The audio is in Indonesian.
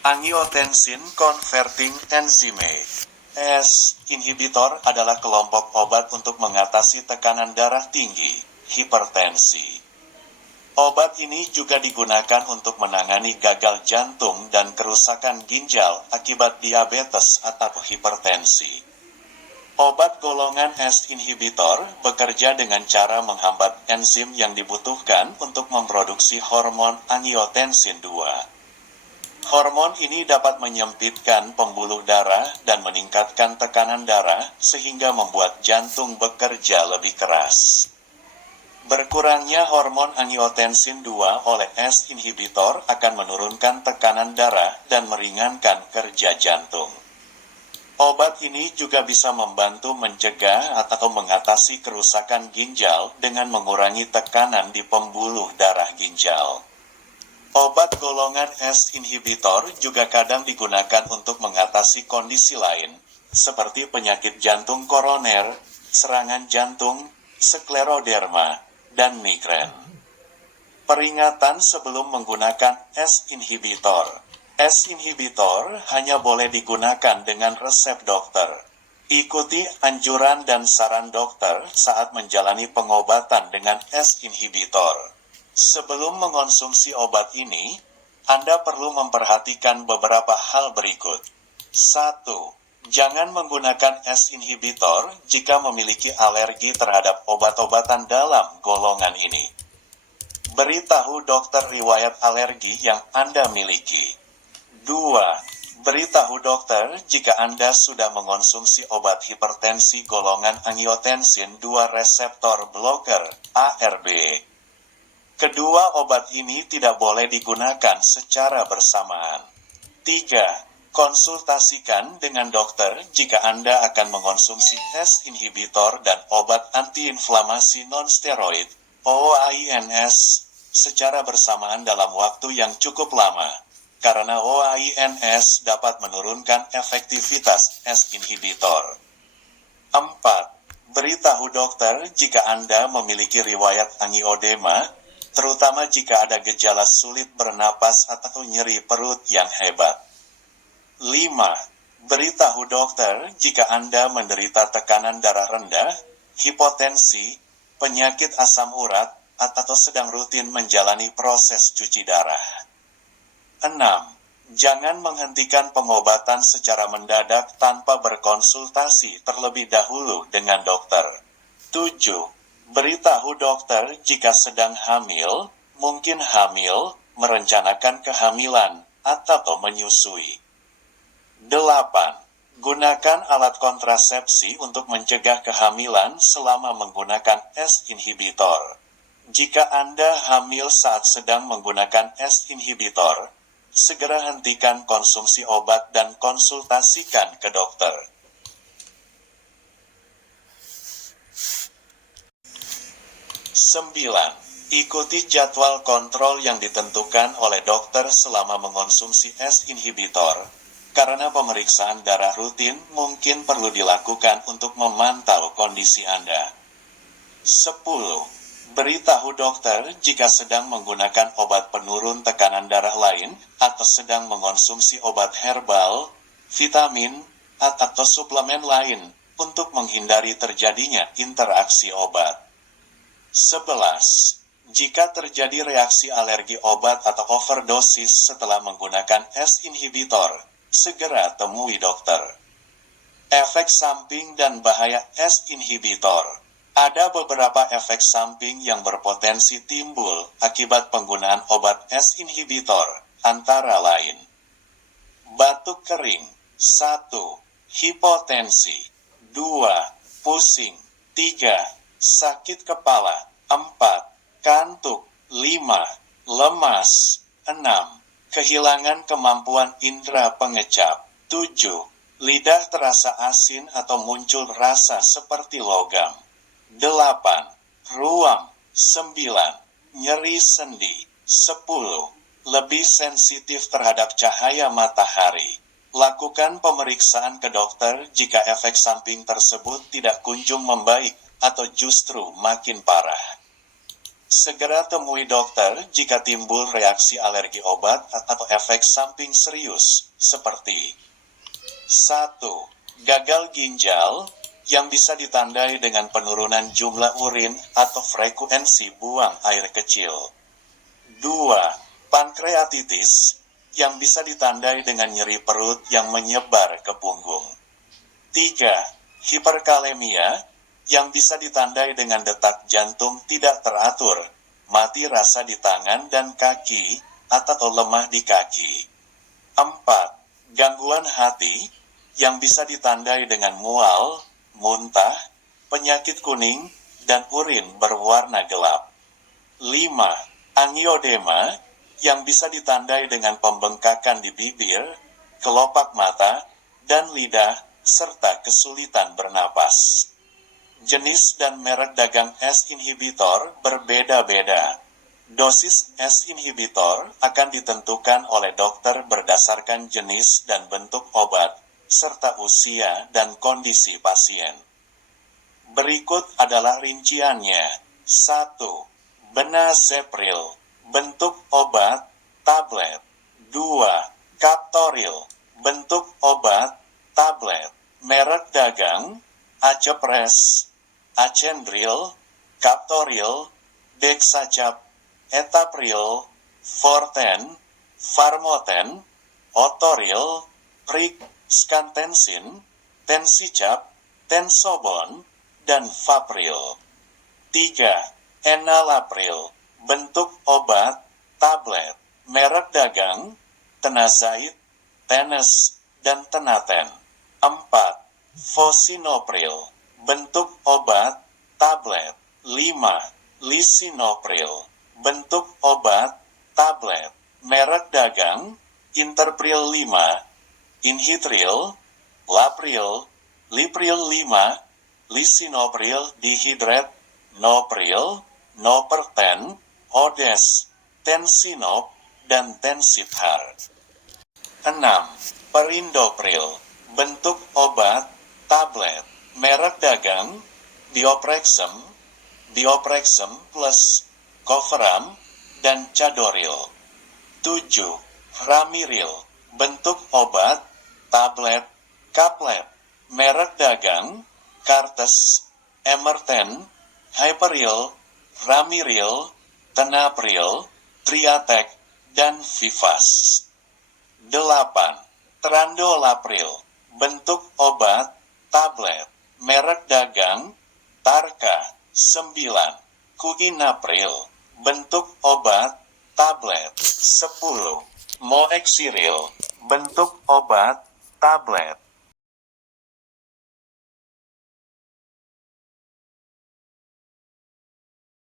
Angiotensin Converting Enzyme (ACE inhibitor) adalah kelompok obat untuk mengatasi tekanan darah tinggi, hipertensi. Obat ini juga digunakan untuk menangani gagal jantung dan kerusakan ginjal akibat diabetes atau hipertensi. Obat golongan ACE inhibitor bekerja dengan cara menghambat enzim yang dibutuhkan untuk memproduksi hormon angiotensin 2. Hormon ini dapat menyempitkan pembuluh darah dan meningkatkan tekanan darah sehingga membuat jantung bekerja lebih keras. Berkurangnya hormon angiotensin 2 oleh ACE inhibitor akan menurunkan tekanan darah dan meringankan kerja jantung. Obat ini juga bisa membantu mencegah atau mengatasi kerusakan ginjal dengan mengurangi tekanan di pembuluh darah ginjal. Obat golongan ACE inhibitor juga kadang digunakan untuk mengatasi kondisi lain, seperti penyakit jantung koroner, serangan jantung, skleroderma, dan migrain. Peringatan sebelum menggunakan ACE inhibitor. ACE inhibitor hanya boleh digunakan dengan resep dokter. Ikuti anjuran dan saran dokter saat menjalani pengobatan dengan ACE inhibitor. Sebelum mengonsumsi obat ini, Anda perlu memperhatikan beberapa hal berikut. 1. Jangan menggunakan ACE inhibitor jika memiliki alergi terhadap obat-obatan dalam golongan ini. Beritahu dokter riwayat alergi yang Anda miliki. 2. Beritahu dokter jika Anda sudah mengonsumsi obat hipertensi golongan angiotensin 2 reseptor blocker (ARB). Kedua obat ini tidak boleh digunakan secara bersamaan. 3. Konsultasikan dengan dokter jika Anda akan mengonsumsi ACE inhibitor dan obat antiinflamasi non-steroid (OAINS) secara bersamaan dalam waktu yang cukup lama, karena OAINS dapat menurunkan efektivitas ACE inhibitor. 4. Beritahu dokter jika Anda memiliki riwayat angiodema, terutama jika ada gejala sulit bernapas atau nyeri perut yang hebat. 5. Beritahu dokter jika Anda menderita tekanan darah rendah, hipotensi, penyakit asam urat, atau sedang rutin menjalani proses cuci darah. 6. Jangan menghentikan pengobatan secara mendadak tanpa berkonsultasi terlebih dahulu dengan dokter. 7. Beritahu dokter jika sedang hamil, mungkin hamil, merencanakan kehamilan, atau menyusui. 8. Gunakan alat kontrasepsi untuk mencegah kehamilan selama menggunakan ACE inhibitor. Jika Anda hamil saat sedang menggunakan ACE inhibitor, segera hentikan konsumsi obat dan konsultasikan ke dokter. 9. Ikuti jadwal kontrol yang ditentukan oleh dokter selama mengonsumsi ACE inhibitor, karena pemeriksaan darah rutin mungkin perlu dilakukan untuk memantau kondisi Anda. 10. Beritahu dokter jika sedang menggunakan obat penurun tekanan darah lain, atau sedang mengonsumsi obat herbal, vitamin, atau suplemen lain, untuk menghindari terjadinya interaksi obat. 11. Jika terjadi reaksi alergi obat atau overdosis setelah menggunakan ACE inhibitor, segera temui dokter. Efek samping dan bahaya ACE inhibitor. Ada beberapa efek samping yang berpotensi timbul akibat penggunaan obat ACE inhibitor, antara lain: batuk kering, 1. Hipotensi, 2. Pusing, 3. Sakit kepala, 4. Kantuk, 5. Lemas, 6. Kehilangan kemampuan indera pengecap, 7. Lidah terasa asin atau muncul rasa seperti logam, 8. Ruam, 9. Nyeri sendi, 10. Lebih sensitif terhadap cahaya matahari. Lakukan pemeriksaan ke dokter jika efek samping tersebut tidak kunjung membaik atau justru makin parah. Segera temui dokter jika timbul reaksi alergi obat atau efek samping serius, seperti 1. Gagal ginjal, yang bisa ditandai dengan penurunan jumlah urin atau frekuensi buang air kecil. 2. Pankreatitis, yang bisa ditandai dengan nyeri perut yang menyebar ke punggung. 3. Hiperkalemia, yang bisa ditandai dengan detak jantung tidak teratur, mati rasa di tangan dan kaki, atau lemah di kaki. 4. Gangguan hati, yang bisa ditandai dengan mual, muntah, penyakit kuning, dan urin berwarna gelap. 5. Angiodema, yang bisa ditandai dengan pembengkakan di bibir, kelopak mata, dan lidah, serta kesulitan bernapas. Jenis dan merek dagang ACE inhibitor berbeda-beda. Dosis ACE inhibitor akan ditentukan oleh dokter berdasarkan jenis dan bentuk obat, serta usia dan kondisi pasien. Berikut adalah rinciannya. 1. Benazepril, bentuk obat, tablet. 2. Captoril, bentuk obat, tablet. Merek dagang, Acepres, Acendril, Captoril, Dexacap, Etapril, Forten, Farmoten, Otoril, Pric, Scantensin, Tensicap, Tensobon, dan Fapril. 3. Enalapril, bentuk obat, tablet. Merek dagang, Tenazait, Tenes, dan Tenaten. 4. Fosinopril, bentuk obat, tablet. 5. Lisinopril, bentuk obat, tablet. Merek dagang, Interpril 5, Inhitril, Lapril, Lipril 5, Lisinopril dihidrat, Nopril, Noperten, Odes, Tensinop, dan Tensithar. 6. Perindopril, bentuk obat, tablet. Merek dagang, Dioprexem, Dioprexem Plus, Coveram, dan Cadoril. 7. Ramiril, bentuk obat, tablet, kaplet. Merek dagang, Cartes, Emerten, Hyperil, Ramiril, Tenapril, Triatek, dan Vivas. 8. Trandolapril, bentuk obat, tablet. Merek dagang, Tarka. 9. Kuinapril, bentuk obat, tablet. 10. Moexiril, bentuk obat, tablet.